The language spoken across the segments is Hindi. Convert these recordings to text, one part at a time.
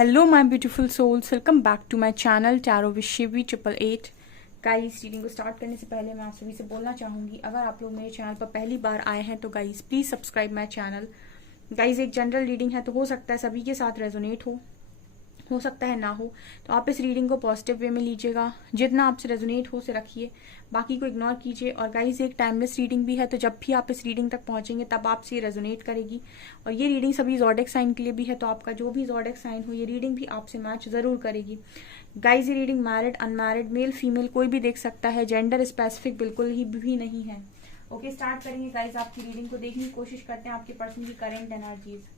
Hello my beautiful souls, welcome back to my channel tarot with Shivi 888। Guys, reading को स्टार्ट करने से पहले मैं आप सभी से बोलना चाहूंगी, अगर आप लोग मेरे चैनल पर पहली बार आए हैं तो guys please subscribe my channel. Guys, एक जनरल रीडिंग है तो हो सकता है सभी के साथ रेजोनेट हो सकता है ना हो, तो आप इस रीडिंग को पॉजिटिव वे में लीजिएगा। जितना आपसे रेजोनेट हो उसे रखिए, बाकी को इग्नोर कीजिए। और गाइस, एक टाइमलेस रीडिंग भी है, तो जब भी आप इस रीडिंग तक पहुंचेंगे तब आपसे ये रेजोनेट करेगी। और ये रीडिंग सभी ज़ोडिएक साइन के लिए भी है, तो आपका जो भी ज़ोडिएक साइन हो ये रीडिंग भी आपसे मैच जरूर करेगी। गाइस, ये reading married unmarried male female कोई भी देख सकता है, जेंडर स्पेसिफिक बिल्कुल ही भी नहीं है। ओके, स्टार्ट करेंगे गाइस आपकी रीडिंग को। देखने की कोशिश करते हैं आपके पर्सन की करेंट एनर्जीज।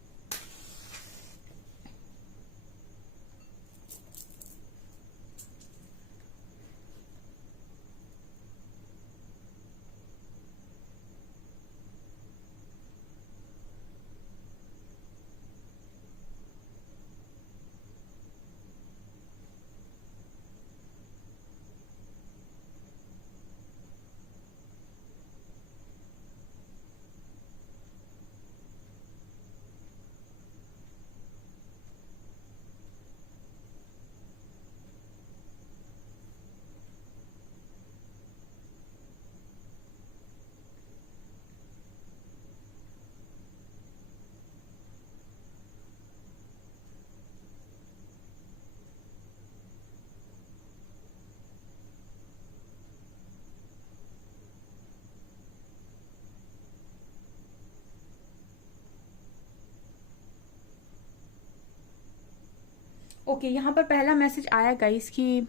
ओके, यहाँ पर पहला मैसेज आया गाइस कि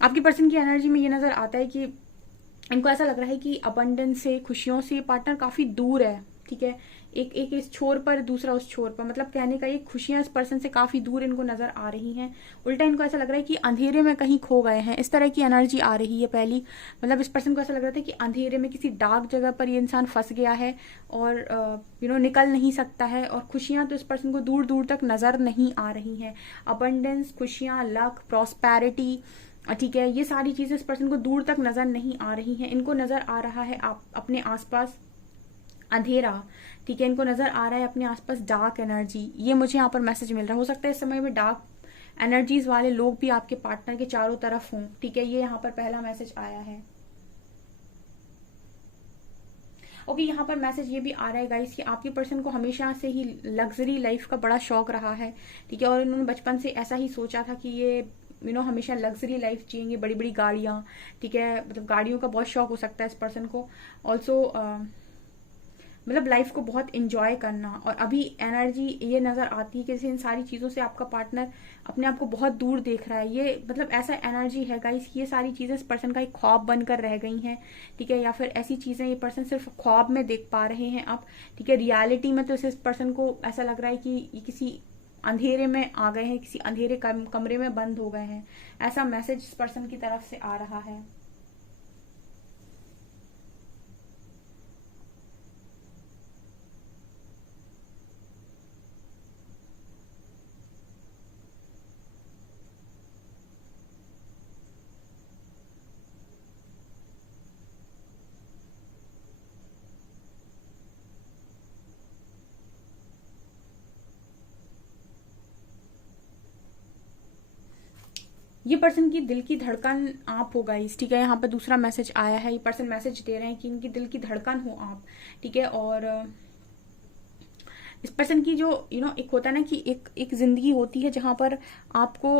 आपकी पर्सन की एनर्जी में ये नजर आता है कि इनको ऐसा लग रहा है कि अबंडेंस से, खुशियों से पार्टनर काफी दूर है। ठीक है, एक एक इस छोर पर, दूसरा उस छोर पर, मतलब कहने का ये खुशियां इस पर्सन से काफी दूर इनको नजर आ रही हैं। उल्टा इनको ऐसा लग रहा है कि अंधेरे में कहीं खो गए हैं, इस तरह की एनर्जी आ रही है। पहली मतलब इस पर्सन को ऐसा लग रहा था कि अंधेरे में किसी डार्क जगह पर ये इंसान फंस गया है और निकल नहीं सकता है। और खुशियां तो इस पर्सन को दूर दूर तक नजर नहीं आ रही हैं। अबंडेंस, खुशियां, लक, प्रॉस्पेरिटी, ठीक है, ये सारी चीजें इस पर्सन को दूर तक नजर नहीं आ रही हैं। इनको नजर आ रहा है आप अपने आसपास अंधेरा। ठीक है, इनको नजर आ रहा है अपने आसपास डार्क एनर्जी। ये मुझे यहाँ पर मैसेज मिल रहा है। हो सकता है इस समय में डार्क एनर्जीज वाले लोग भी आपके पार्टनर के चारों तरफ हों। ठीक है, ये यहाँ पर पहला मैसेज आया है। ओके, यहाँ पर मैसेज ये भी आ रहा है गाइस कि आपके पर्सन को हमेशा से ही लग्जरी लाइफ का बड़ा शौक रहा है। ठीक है, और इन्होंने बचपन से ऐसा ही सोचा था कि ये हमेशा लग्जरी लाइफ जिएंगे, बड़ी बड़ी गाड़ियां। ठीक है, मतलब गाड़ियों का बहुत शौक हो सकता है इस पर्सन को। ऑल्सो मतलब लाइफ को बहुत इंजॉय करना। और अभी एनर्जी ये नजर आती है कि जैसे इन सारी चीजों से आपका पार्टनर अपने आप को बहुत दूर देख रहा है। ये मतलब ऐसा एनर्जी है गाइस, ये सारी चीजें इस पर्सन का एक ख्वाब बनकर रह गई हैं। ठीक है, या फिर ऐसी चीजें ये पर्सन सिर्फ ख्वाब में देख पा रहे हैं अब। ठीक है, रियलिटी में तो इस पर्सन को ऐसा लग रहा है कि ये किसी अंधेरे में आ गए हैं, किसी अंधेरे कमरे में बंद हो गए हैं। ऐसा मैसेज इस पर्सन की तरफ से आ रहा है। ये पर्सन की दिल की धड़कन आप हो गाइस। ठीक है, यहाँ पर दूसरा मैसेज आया है। ये पर्सन मैसेज दे रहे हैं कि इनकी दिल की धड़कन हो आप। ठीक है, और इस पर्सन की जो एक होता है ना कि एक एक जिंदगी होती है जहां पर आपको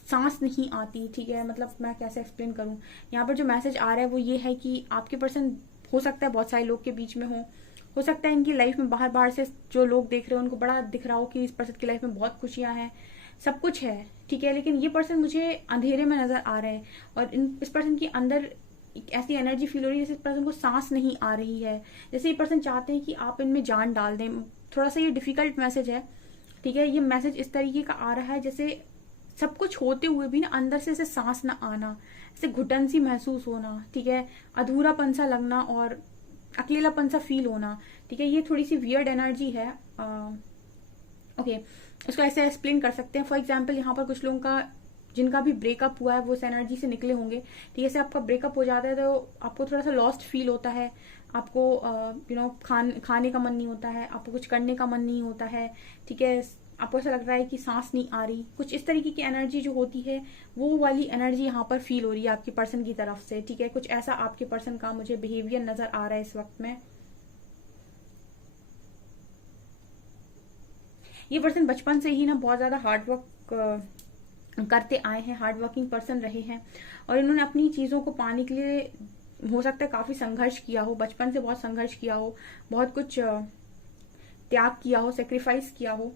सांस नहीं आती। ठीक है, मतलब मैं कैसे एक्सप्लेन करूं। यहाँ पर जो मैसेज आ रहा है वो ये है कि आपके पर्सन हो सकता है बहुत सारे लोग के बीच में हो सकता है इनकी लाइफ में बाहर बाहर से जो लोग देख रहे हो उनको बड़ा दिख रहा हो कि इस पर्सन की लाइफ में बहुत खुशियां हैं, सब कुछ है। ठीक है, लेकिन ये पर्सन मुझे अंधेरे में नजर आ रहे हैं। और इस पर्सन के अंदर एक ऐसी एनर्जी फील हो रही है जैसे इस पर्सन को सांस नहीं आ रही है, जैसे ये पर्सन चाहते हैं कि आप इनमें जान डाल दें। थोड़ा सा ये डिफिकल्ट मैसेज है। ठीक है, ये मैसेज इस तरीके का आ रहा है जैसे सब कुछ होते हुए भी ना अंदर से ऐसे सांस ना आना, ऐसे घुटन सी महसूस होना। ठीक है, अधूरापन सा लगना और अकेलापन सा फील होना। ठीक है, ये थोड़ी सी वियर्ड एनर्जी है। ओके, इसको ऐसे एक्सप्लेन कर सकते हैं। फॉर एग्जाम्पल, यहाँ पर कुछ लोगों का जिनका भी ब्रेकअप हुआ है वो इस एनर्जी से निकले होंगे। ठीक है, जैसे आपका ब्रेकअप हो जाता है तो आपको थोड़ा सा लॉस्ट फील होता है। आपको खाने का मन नहीं होता है, आपको कुछ करने का मन नहीं होता है। ठीक है, आपको ऐसा लग रहा है कि सांस नहीं आ रही, कुछ इस तरीके की एनर्जी जो होती है वो वाली एनर्जी यहाँ पर फील हो रही है आपके पर्सन की तरफ से, ठीक है। कुछ ऐसा आपके पर्सन का मुझे बिहेवियर नजर आ रहा है इस वक्त में। ये पर्सन बचपन से ही ना बहुत ज्यादा हार्डवर्क करते आए हैं, हार्ड वर्किंग पर्सन रहे हैं, और इन्होंने अपनी चीजों को पाने के लिए हो सकता है काफी संघर्ष किया हो, बचपन से बहुत संघर्ष किया हो, बहुत कुछ त्याग किया हो, सेक्रीफाइस किया हो।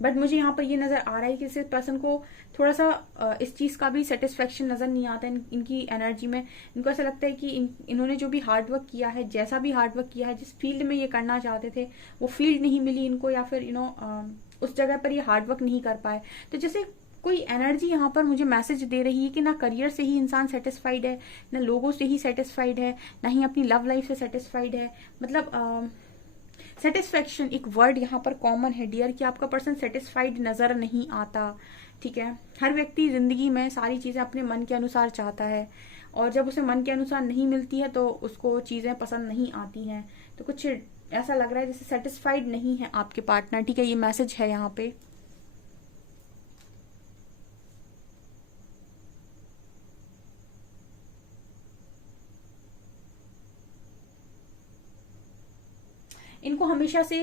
बट मुझे यहाँ पर ये नजर आ रहा है कि इस पर्सन को थोड़ा सा इस चीज का भी सेटिस्फेक्शन नजर नहीं आता इनकी एनर्जी में। इनको ऐसा लगता है कि इन्होंने जो भी हार्डवर्क किया है, जैसा भी हार्डवर्क किया है, जिस फील्ड में ये करना चाहते थे वो फील्ड नहीं मिली इनको, या फिर उस जगह पर ये हार्डवर्क नहीं कर पाए। तो जैसे कोई एनर्जी यहाँ पर मुझे मैसेज दे रही है कि ना करियर से ही इंसान सेटिस्फाइड है, ना लोगों से ही सेटिस्फाइड है, ना ही अपनी लव लाइफ से सेटिस्फाइड है। मतलब सेटिस्फेक्शन एक वर्ड यहाँ पर कॉमन है डियर, कि आपका पर्सन सेटिस्फाइड नजर नहीं आता, ठीक है। हर व्यक्ति जिंदगी में सारी चीजें अपने मन के अनुसार चाहता है, और जब उसे मन के अनुसार नहीं मिलती है तो उसको चीजें पसंद नहीं आती हैं। तो कुछ ऐसा लग रहा है जैसे सेटिस्फाइड नहीं है आपके पार्टनर, ठीक है। ये मैसेज है यहाँ पे। इनको हमेशा से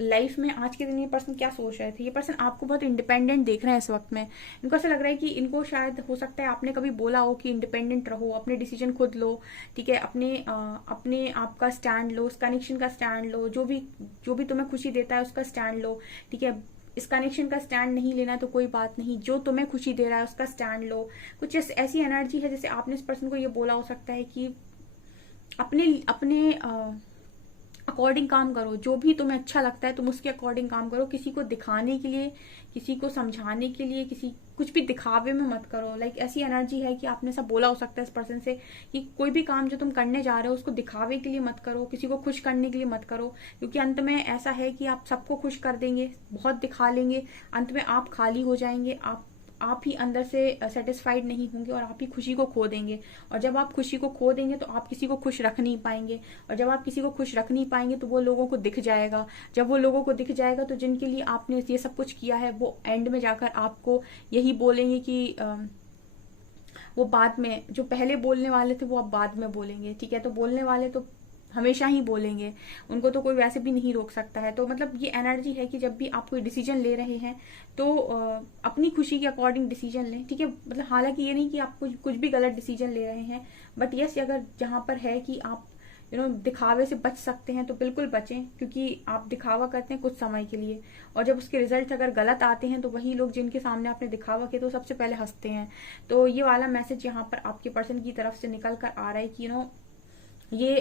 लाइफ में आज के दिन ये पर्सन क्या सोच रहे थे, ये पर्सन आपको बहुत इंडिपेंडेंट देख रहे हैं इस वक्त में। इनको ऐसा लग रहा है कि इनको शायद हो सकता है आपने कभी बोला हो कि इंडिपेंडेंट रहो, अपने डिसीजन खुद लो, ठीक है। अपने आप का स्टैंड लो, उस कनेक्शन का स्टैंड लो, जो भी तुम्हें खुशी देता है उसका स्टैंड लो, ठीक है। इस कनेक्शन का स्टैंड नहीं लेना तो कोई बात नहीं, जो तुम्हें खुशी दे रहा है उसका स्टैंड लो। कुछ ऐसी एनर्जी है जैसे आपने इस पर्सन को ये बोला हो सकता है कि अपने अपने अकॉर्डिंग काम करो, जो भी तुम्हें अच्छा लगता है तुम उसके अकॉर्डिंग काम करो। किसी को दिखाने के लिए, किसी को समझाने के लिए, कुछ भी दिखावे में मत करो। लाइक ऐसी एनर्जी है कि आपने सब बोला हो सकता है इस पर्सन से कि कोई भी काम जो तुम करने जा रहे हो उसको दिखावे के लिए मत करो, किसी को खुश करने के लिए मत करो, क्योंकि अंत में ऐसा है कि आप सबको खुश कर देंगे, बहुत दिखा लेंगे, अंत में आप खाली हो जाएंगे, आप ही अंदर से सेटिस्फाइड नहीं होंगे और आप ही खुशी को खो देंगे। और जब आप खुशी को खो देंगे तो आप किसी को खुश रख नहीं पाएंगे, और जब आप किसी को खुश रख नहीं पाएंगे तो वो लोगों को दिख जाएगा। जब वो लोगों को दिख जाएगा तो जिनके लिए आपने ये सब कुछ किया है वो एंड में जाकर आपको यही बोलेंगे कि वो बाद में, जो पहले बोलने वाले थे वो अब बाद में बोलेंगे, ठीक है। तो बोलने वाले तो हमेशा ही बोलेंगे, उनको तो कोई वैसे भी नहीं रोक सकता है। तो मतलब ये एनर्जी है कि जब भी आप कोई डिसीजन ले रहे हैं तो अपनी खुशी के अकॉर्डिंग डिसीजन लें, ठीक है। मतलब हालांकि ये नहीं कि आप कुछ भी गलत डिसीजन ले रहे हैं, बट यस अगर जहां पर है कि आप दिखावे से बच सकते हैं तो बिल्कुल बचें, क्योंकि आप दिखावा करते हैं कुछ समय के लिए, और जब उसके रिजल्ट अगर गलत आते हैं तो वही लोग जिनके सामने आपने दिखावा किया तो सबसे पहले हंसते हैं। तो ये वाला मैसेज यहाँ पर आपके पर्सन की तरफ से निकल कर आ रहा है कि ये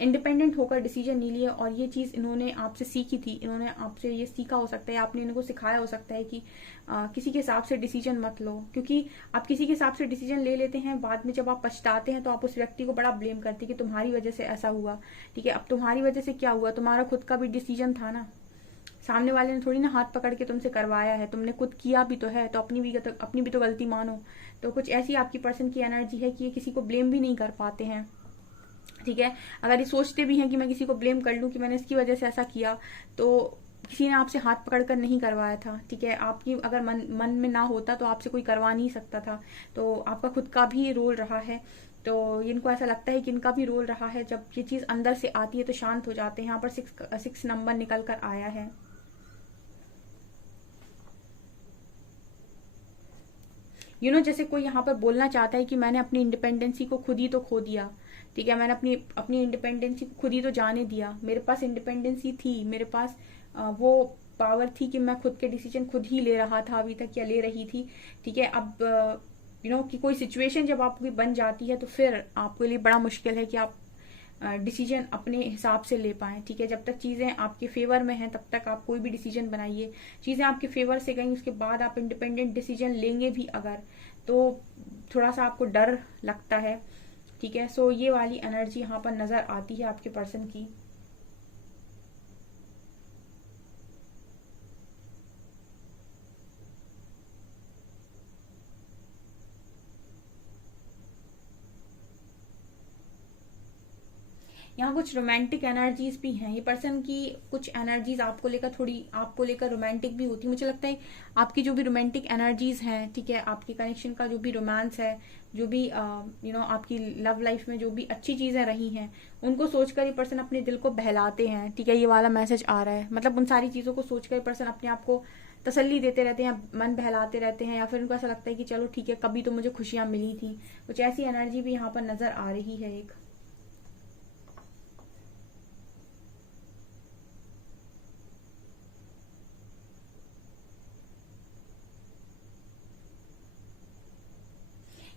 इंडिपेंडेंट होकर डिसीजन नहीं लिए, और ये चीज इन्होंने आपसे सीखी थी, इन्होंने आपसे ये सीखा हो सकता है, आपने इनको सिखाया हो सकता है कि किसी के हिसाब से डिसीजन मत लो, क्योंकि आप किसी के हिसाब से डिसीजन ले लेते हैं, बाद में जब आप पछताते हैं तो आप उस व्यक्ति को बड़ा ब्लेम करते हैं कि तुम्हारी वजह से ऐसा हुआ, ठीक है। अब तुम्हारी वजह से क्या हुआ, तुम्हारा खुद का भी डिसीजन था ना, सामने वाले ने थोड़ी ना हाथ पकड़ के तुमसे करवाया है, तुमने खुद किया भी तो है, तो अपनी भी तो गलती मानो। तो कुछ ऐसी आपकी पर्सन की एनर्जी है कि ये किसी को ब्लेम भी नहीं कर पाते हैं, ठीक है। अगर ये सोचते भी हैं कि मैं किसी को ब्लेम कर लूं कि मैंने इसकी वजह से ऐसा किया, तो किसी ने आपसे हाथ पकड़कर नहीं करवाया था, ठीक है। आपकी अगर मन में ना होता तो आपसे कोई करवा नहीं सकता था, तो आपका खुद का भी रोल रहा है। तो इनको ऐसा लगता है कि इनका भी रोल रहा है, जब ये चीज अंदर से आती है तो शांत हो जाते हैं। यहाँ पर 6 नंबर निकल कर आया है। जैसे कोई यहाँ पर बोलना चाहता है कि मैंने अपनी इंडिपेंडेंसी को खुद ही तो खो दिया, ठीक है। मैंने अपनी अपनी इंडिपेंडेंसी को खुद ही तो जाने दिया, मेरे पास इंडिपेंडेंसी थी, मेरे पास वो पावर थी कि मैं खुद के डिसीजन खुद ही ले रहा था अभी तक, या ले रही थी, ठीक है। अब कि कोई सिचुएशन जब आपकी बन जाती है तो फिर आपके लिए बड़ा मुश्किल है कि आप डिसीजन अपने हिसाब से ले पाए, ठीक है। जब तक चीजें आपके फेवर में हैं तब तक आप कोई भी डिसीजन बनाइए, चीजें आपके फेवर से गई उसके बाद आप इंडिपेंडेंट डिसीजन लेंगे भी अगर, तो थोड़ा सा आपको डर लगता है, ठीक है। सो ये वाली एनर्जी यहाँ पर नजर आती है आपके पर्सन की। यहाँ कुछ रोमांटिक एनर्जीज भी हैं। ये पर्सन की कुछ एनर्जीज आपको लेकर रोमांटिक भी होती है। मुझे लगता है आपकी जो भी रोमांटिक एनर्जीज हैं, ठीक है, आपकी कनेक्शन का जो भी रोमांस है, जो भी आपकी लव लाइफ में जो भी अच्छी चीजें रही हैं, उनको सोचकर ये पर्सन अपने दिल को बहलाते हैं। ठीक है, ये वाला मैसेज आ रहा है। मतलब उन सारी चीजों को सोचकर ये पर्सन अपने आप को तसल्ली देते रहते हैं, मन बहलाते रहते हैं, या फिर उनको ऐसा लगता है कि चलो ठीक है, कभी तो मुझे खुशियां मिली थी। कुछ ऐसी एनर्जी भी यहाँ पर नजर आ रही है एक।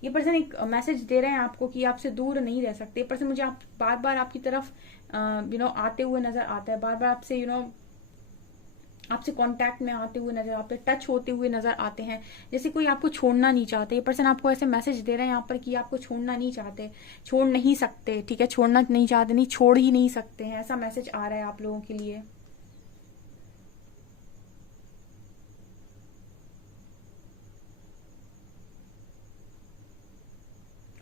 ये पर्सन एक मैसेज दे रहे हैं आपको कि आपसे दूर नहीं रह सकते। ये पर्सन मुझे आप बार बार आपकी तरफ आते हुए नजर आता है, बार बार आपसे आपसे कांटेक्ट में आते हुए नजर आते हैं, टच होते हुए नजर आते हैं, जैसे कोई आपको छोड़ना नहीं चाहते। ये पर्सन आपको ऐसे मैसेज दे रहे हैं यहाँ पर कि आपको छोड़ना नहीं चाहते, छोड़ नहीं सकते। ठीक है, छोड़ना नहीं चाहते, नहीं छोड़ ही नहीं सकते हैं, ऐसा मैसेज आ रहा है आप लोगों के लिए।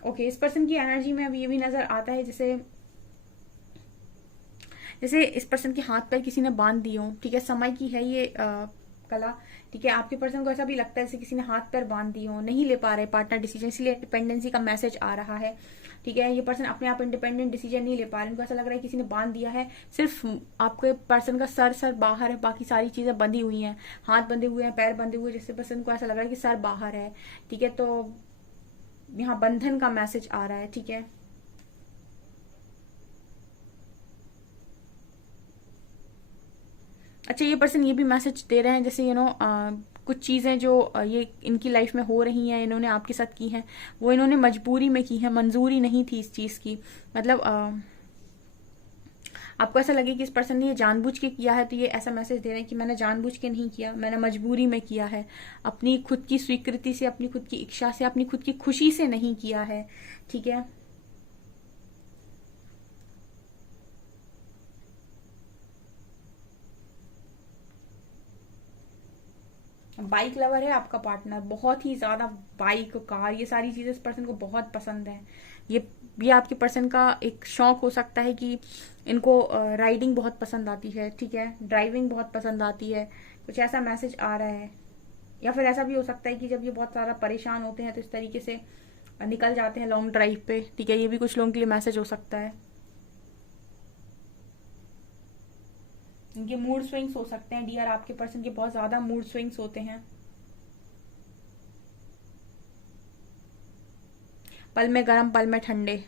ओके, इस पर्सन की एनर्जी में अब ये भी नजर आता है जैसे जैसे इस पर्सन के हाथ पैर किसी ने बांध दिए हो। ठीक है, समय की है ये कला। ठीक है, आपके पर्सन को ऐसा भी लगता है जैसे किसी ने हाथ पैर बांध दिए हो, नहीं ले पा रहे पार्टनर डिसीजन, इसलिए डिपेंडेंसी का मैसेज आ रहा है। ठीक है, ये पर्सन अपने आप इंडिपेंडेंट डिसीजन नहीं ले पा रहे, उनको ऐसा लग रहा है किसी ने बांध दिया है। सिर्फ आपके पर्सन का सर बाहर है, बाकी सारी चीजें बंधी हुई हैं, हाथ बंधे हुए हैं, पैर बंधे हुए हैं, जिससे पर्सन को ऐसा लग रहा है कि सर बाहर है। ठीक है, तो यहाँ बंधन का मैसेज आ रहा है। ठीक है, अच्छा, ये पर्सन ये भी मैसेज दे रहे हैं जैसे कुछ चीजें जो ये इनकी लाइफ में हो रही हैं, इन्होंने आपके साथ की हैं, वो इन्होंने मजबूरी में की है, मंजूरी नहीं थी इस चीज की। मतलब आपको ऐसा लगे कि इस पर्सन ने ये जानबूझ के किया है, तो ये ऐसा मैसेज दे रहे हैं कि मैंने जानबूझ के नहीं किया, मैंने मजबूरी में किया है, अपनी खुद की स्वीकृति से, अपनी खुद की इच्छा से, अपनी खुद की खुशी से नहीं किया है। ठीक है, बाइक लवर है आपका पार्टनर, बहुत ही ज्यादा बाइक कार ये सारी चीजें इस पर्सन को बहुत पसंद है। ये आपके पर्सन का एक शौक हो सकता है कि इनको राइडिंग बहुत पसंद आती है। ठीक है, ड्राइविंग बहुत पसंद आती है, कुछ ऐसा मैसेज आ रहा है। या फिर ऐसा भी हो सकता है कि जब ये बहुत सारा परेशान होते हैं तो इस तरीके से निकल जाते हैं लॉन्ग ड्राइव पे। ठीक है, ये भी कुछ लोगों के लिए मैसेज हो सकता है। इनके मूड स्विंग्स हो सकते हैं डियर, आपके पर्सन के बहुत ज्यादा मूड स्विंग्स होते हैं। पल में गर्म पल में ठंडे।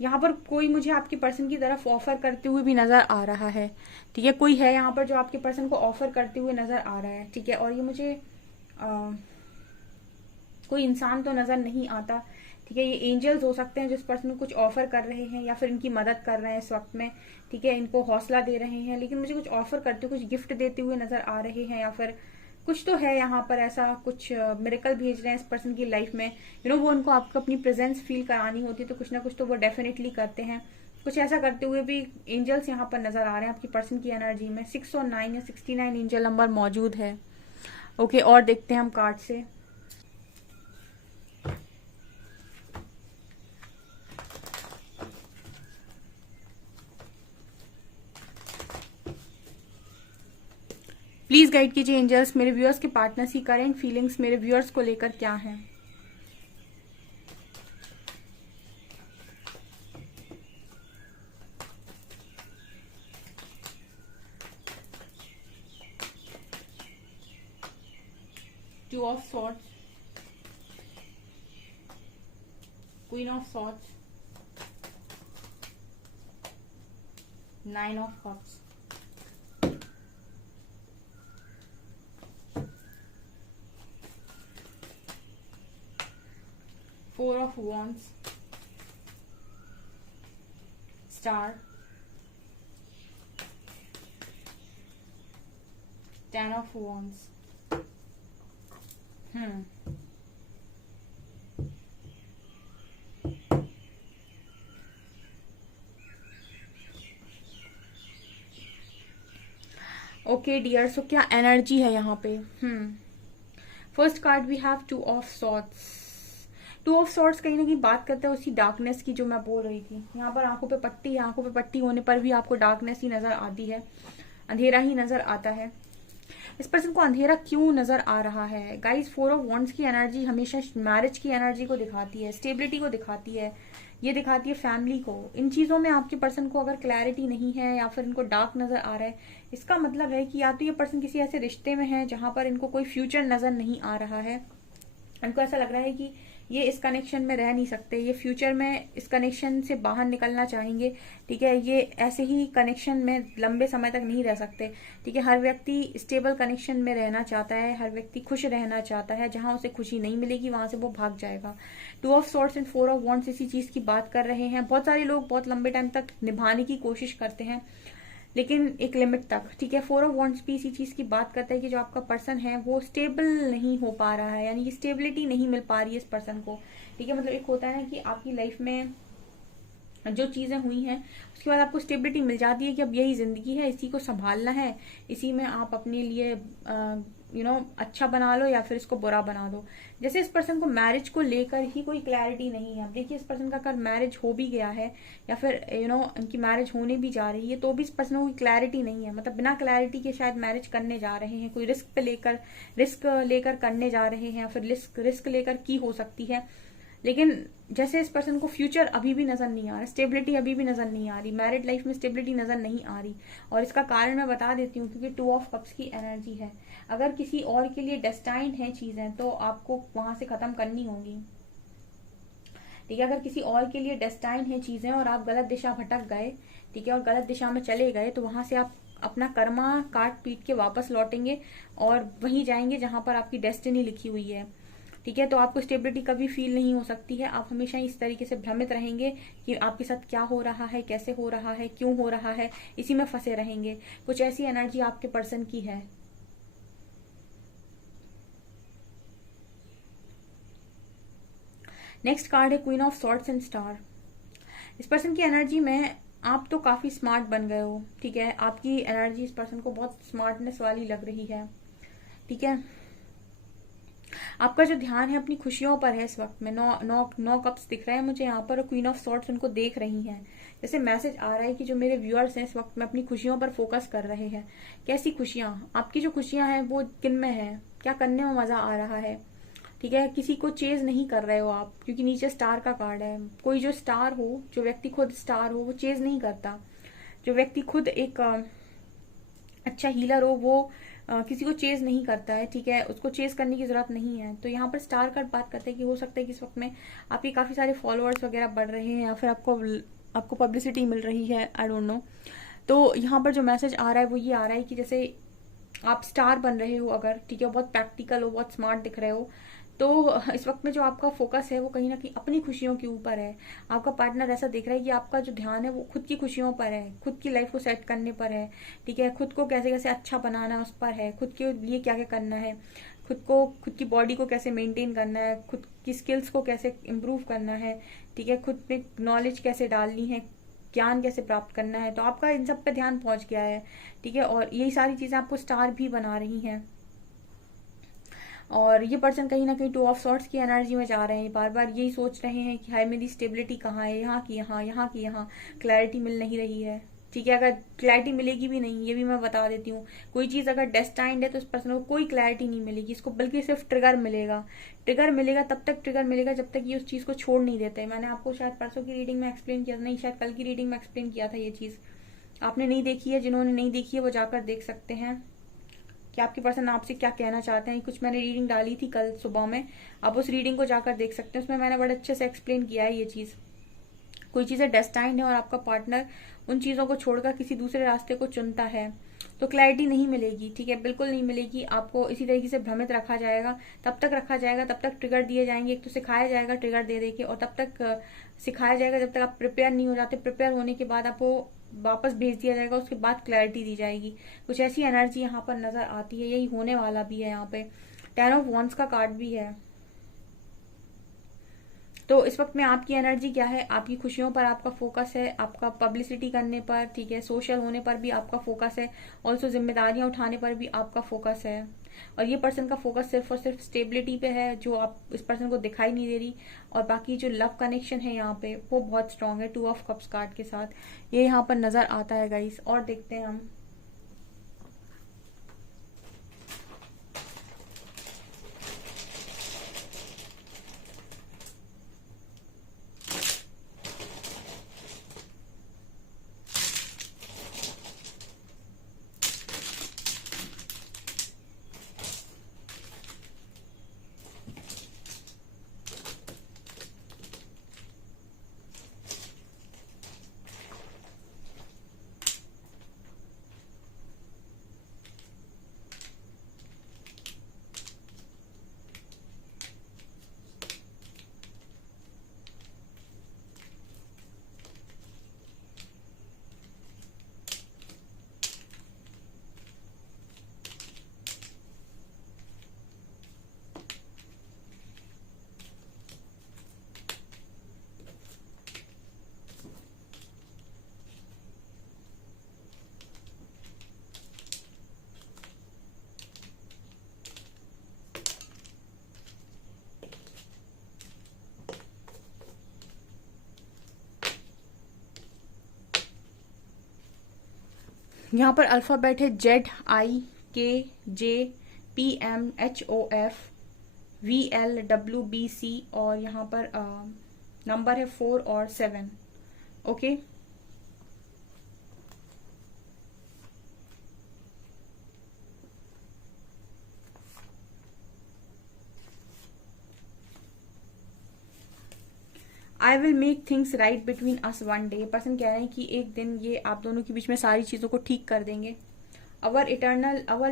यहाँ पर कोई मुझे आपके पर्सन की तरफ ऑफर करते हुए भी नजर आ रहा है। ठीक है, कोई है यहाँ पर जो आपके पर्सन को ऑफर करते हुए नजर आ रहा है। ठीक है, और ये मुझे कोई इंसान तो नजर नहीं आता। ठीक है, ये एंजल्स हो सकते हैं जो इस पर्सन को कुछ ऑफर कर रहे हैं या फिर इनकी मदद कर रहे हैं इस वक्त में। ठीक है, इनको हौसला दे रहे हैं, लेकिन मुझे कुछ ऑफर करते हुए, कुछ गिफ्ट देते हुए नजर आ रहे हैं, या फिर कुछ तो है यहाँ पर ऐसा, कुछ मिरेकल भेज रहे हैं इस पर्सन की लाइफ में। वो उनको आपको अपनी प्रेजेंस फील करानी होती है, तो कुछ ना कुछ तो वो डेफिनेटली करते हैं। कुछ ऐसा करते हुए भी एंजल्स यहाँ पर नजर आ रहे हैं आपकी पर्सन की एनर्जी में। 609 या 69 एंजल नंबर मौजूद है। ओके, और देखते हैं हम कार्ड से। प्लीज गाइड कीजिए एंजल्स, मेरे व्यूअर्स के पार्टनर्स की करेंट फीलिंग्स मेरे व्यूअर्स को लेकर क्या है। Two of swords, queen of swords, 9 of cups, 4 of wands, star, 10 of wands, hmm. Okay dear, so क्या एनर्जी है यहाँ पे? First card we have two of swords. Two of swords कहीं ना कहीं बात करते हैं उसी डार्कनेस की जो मैं बोल रही थी। यहाँ पर आंखों पे पट्टी है, आंखों पे पट्टी होने पर भी आपको डार्कनेस ही नजर आती है, अंधेरा ही नजर आता है। इस पर्सन को अंधेरा क्यों नजर आ रहा है? गाइस, 4 ऑफ वॉन्ड्स की एनर्जी हमेशा मैरिज की एनर्जी को दिखाती है, स्टेबिलिटी को दिखाती है, ये दिखाती है फैमिली को। इन चीजों में आपके पर्सन को अगर क्लैरिटी नहीं है या फिर इनको डार्क नजर आ रहा है, इसका मतलब है कि या तो ये पर्सन किसी ऐसे रिश्ते में है जहां पर इनको कोई फ्यूचर नजर नहीं आ रहा है। इनको ऐसा लग रहा है कि ये इस कनेक्शन में रह नहीं सकते, ये फ्यूचर में इस कनेक्शन से बाहर निकलना चाहेंगे। ठीक है, ये ऐसे ही कनेक्शन में लंबे समय तक नहीं रह सकते। ठीक है, हर व्यक्ति स्टेबल कनेक्शन में रहना चाहता है, हर व्यक्ति खुश रहना चाहता है। जहां उसे खुशी नहीं मिलेगी वहां से वो भाग जाएगा। 2 of swords and 4 of wands इसी चीज की बात कर रहे हैं। बहुत सारे लोग बहुत लंबे टाइम तक निभाने की कोशिश करते हैं, लेकिन एक लिमिट तक। ठीक है, 4 ऑफ वॉन्ड्स भी इसी चीज की बात करता है कि जो आपका पर्सन है वो स्टेबल नहीं हो पा रहा है, यानी कि स्टेबिलिटी नहीं मिल पा रही है इस पर्सन को। ठीक है, मतलब एक होता है ना कि आपकी लाइफ में जो चीजें हुई हैं उसके बाद आपको स्टेबिलिटी मिल जाती है कि अब यही जिंदगी है, इसी को संभालना है, इसी में आप अपने लिए अच्छा बना लो या फिर इसको बुरा बना दो। जैसे इस पर्सन को मैरिज को लेकर ही कोई क्लैरिटी नहीं है। अब देखिए, इस पर्सन का अगर मैरिज हो भी गया है या फिर इनकी मैरिज होने भी जा रही है, तो भी इस पर्सन को कोई क्लैरिटी नहीं है। मतलब बिना क्लैरिटी के शायद मैरिज करने जा रहे हैं, कोई रिस्क लेकर करने जा रहे हैं या फिर रिस्क लेकर की हो सकती है। लेकिन जैसे इस पर्सन को फ्यूचर अभी भी नजर नहीं आ रहा, स्टेबिलिटी अभी भी नजर नहीं आ रही, मैरिड लाइफ में स्टेबिलिटी नजर नहीं आ रही। और इसका कारण मैं बता देती हूँ, क्योंकि 2 ऑफ कप्स की एनर्जी है। अगर किसी और के लिए डेस्टाइंड है चीजें तो आपको वहां से खत्म करनी होगी। ठीक है, अगर किसी और के लिए डेस्टाइंड है चीजें और आप गलत दिशा भटक गए, ठीक है, और गलत दिशा में चले गए, तो वहां से आप अपना कर्मा काट पीट के वापस लौटेंगे और वहीं जाएंगे जहां पर आपकी डेस्टिनी लिखी हुई है। ठीक है, तो आपको स्टेबिलिटी कभी फील नहीं हो सकती है। आप हमेशा इस तरीके से भ्रमित रहेंगे कि आपके साथ क्या हो रहा है, कैसे हो रहा है, क्यों हो रहा है, इसी में फंसे रहेंगे। कुछ ऐसी एनर्जी आपके पर्सन की है। नेक्स्ट कार्ड है queen of swords and star. इस पर्सन की एनर्जी में आप तो काफी स्मार्ट बन गए हो। ठीक है, आपकी एनर्जी इस पर्सन को बहुत स्मार्टनेस वाली लग रही है। ठीक है, आपका जो ध्यान है अपनी खुशियों पर है इस वक्त में। नौ कप्स दिख रहे हैं मुझे यहाँ पर, क्वीन ऑफ सॉर्ड्स उनको देख रही हैं। जैसे मैसेज आ रहा है कि जो मेरे व्यूअर्स हैं इस वक्त में अपनी खुशियों पर फोकस कर रहे हैं। कैसी खुशियां? आपकी जो खुशियां हैं वो किन में है, क्या करने में मजा आ रहा है? ठीक है, किसी को चेज नहीं कर रहे हो आप, क्योंकि नीचे स्टार का कार्ड है। कोई जो स्टार हो, जो व्यक्ति खुद स्टार हो, वो चेज नहीं करता। जो व्यक्ति खुद एक अच्छा हीलर हो, वो किसी को चेज नहीं करता है। ठीक है, उसको चेज करने की जरूरत नहीं है। तो यहाँ पर स्टार कार्ड बात करते हैं कि हो सकता है कि इस वक्त में आपके काफी सारे फॉलोअर्स वगैरह बढ़ रहे हैं या फिर आपको पब्लिसिटी मिल रही है, आई डोंट नो। तो यहाँ पर जो मैसेज आ रहा है वो ये आ रहा है कि जैसे आप स्टार बन रहे हो अगर, ठीक है, बहुत प्रैक्टिकल हो, बहुत स्मार्ट दिख रहे हो, तो इस वक्त में जो आपका फोकस है वो कहीं ना कहीं अपनी खुशियों के ऊपर है। आपका पार्टनर ऐसा देख रहा है कि आपका जो ध्यान है वो खुद की खुशियों पर है, खुद की लाइफ को सेट करने पर है। ठीक है, खुद को कैसे कैसे अच्छा बनाना है उस पर है, खुद के लिए क्या क्या करना है, खुद की बॉडी को कैसे मेंटेन करना है, खुद की स्किल्स को कैसे इम्प्रूव करना है। ठीक है, खुद पे नॉलेज कैसे डालनी है, ज्ञान कैसे प्राप्त करना है। तो आपका इन सब पे ध्यान पहुंच गया है। ठीक है, और यही सारी चीजें आपको स्टार भी बना रही हैं। और ये पर्सन कहीं ना कहीं 2 ऑफ सॉर्ड्स की एनर्जी में जा रहे हैं, बार बार यही सोच रहे हैं कि हाय मेरी स्टेबिलिटी कहाँ है, यहाँ की यहाँ, यहाँ की यहाँ, क्लैरिटी मिल नहीं रही है। ठीक है, अगर क्लैरिटी मिलेगी भी नहीं, ये भी मैं बता देती हूँ। कोई चीज अगर डेस्टाइंड है तो उस पर्सन को कोई क्लैरिटी नहीं मिलेगी, इसको बल्कि सिर्फ ट्रिगर मिलेगा। ट्रिगर मिलेगा तब तक ट्रिगर मिलेगा जब तक ये उस चीज को छोड़ नहीं देते। मैंने आपको शायद परसों की रीडिंग में एक्सप्लेन किया था, नहीं शायद कल की रीडिंग में एक्सप्लेन किया था ये चीज। आपने नहीं देखी है, जिन्होंने नहीं देखी है वो जाकर देख सकते हैं कि आपके पर्सन आपसे क्या कहना चाहते हैं। कुछ मैंने रीडिंग डाली थी कल सुबह में, आप उस रीडिंग को जाकर देख सकते हैं। उसमें मैंने बड़े अच्छे से एक्सप्लेन किया है ये चीज। कोई चीजें डेस्टाइंड है और आपका पार्टनर उन चीजों को छोड़कर किसी दूसरे रास्ते को चुनता है तो क्लैरिटी नहीं मिलेगी। ठीक है, बिल्कुल नहीं मिलेगी। आपको इसी तरीके से भ्रमित रखा जाएगा, तब तक रखा जाएगा, तब तक ट्रिगर दिए जाएंगे। एक तो सिखाया जाएगा ट्रिगर दे के, और तब तक सिखाया जाएगा जब तक आप प्रिपेयर नहीं हो जाते। प्रिपेयर होने के बाद आपको वापस भेज दिया जाएगा, उसके बाद क्लैरिटी दी जाएगी। कुछ ऐसी एनर्जी यहाँ पर नजर आती है, यही होने वाला भी है यहाँ पे। 10 ऑफ वॉन्ड्स का कार्ड भी है। तो इस वक्त में आपकी एनर्जी क्या है, आपकी खुशियों पर आपका फोकस है, आपका पब्लिसिटी करने पर, ठीक है, सोशल होने पर भी आपका फोकस है, ऑल्सो जिम्मेदारियां उठाने पर भी आपका फोकस है। और ये पर्सन का फोकस सिर्फ और सिर्फ स्टेबिलिटी पे है, जो आप इस पर्सन को दिखाई नहीं दे रही। और बाकी जो लव कनेक्शन है यहाँ पे वो बहुत स्ट्रांग है 2 ऑफ कप्स कार्ड के साथ, ये यहाँ पर नजर आता है गाइस। और देखते हैं हम यहाँ पर अल्फाबेट है ZIKJPMHOFVLWBC और यहाँ पर नंबर है 4 और 7। Okay, I will make things right between us one day. Person कह रहे हैं कि एक दिन ये आप दोनों के बीच में सारी चीजों को ठीक कर देंगे। Our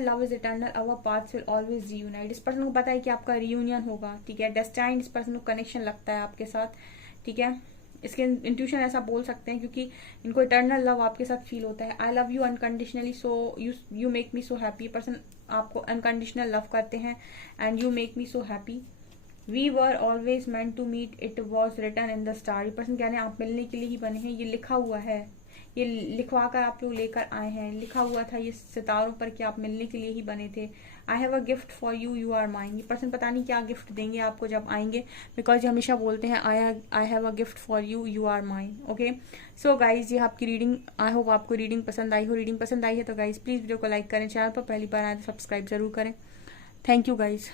love is eternal, our paths will always reunite. इस पर्सन को पता है कि आपका रीयूनियन होगा, ठीक है, डेस्टाइन्ड। इस पर्सन को कनेक्शन लगता है आपके साथ, ठीक है, इसके इंट्यूशन ऐसा बोल सकते हैं क्योंकि इनको इटर्नल लव आपके साथ फील होता है। I love you unconditionally, so you make me so happy. Person आपको अनकंडीशनल लव करते हैं and you make me so happy. We were always meant to meet, it was written in the star. ये पर्सन कह रहे हैं आप मिलने के लिए ही बने हैं, ये लिखा हुआ है, ये लिखवा कर आप लोग लेकर आए हैं, लिखा हुआ था ये सितारों पर कि आप मिलने के लिए ही बने थे। I have a gift for you, you are mine. ये पर्सन पता नहीं क्या गिफ्ट देंगे आपको जब आएंगे, बिकॉज ये हमेशा बोलते हैं I have a gift for you, you are mine. Okay, so guys ये आपकी रीडिंग, आई होप आपको रीडिंग पसंद आई हो। रीडिंग पसंद आई है तो गाइज प्लीज वीडियो को लाइक करें, चैनल पर पहली बार आए तो सब्सक्राइब जरूर करें। Thank you guys.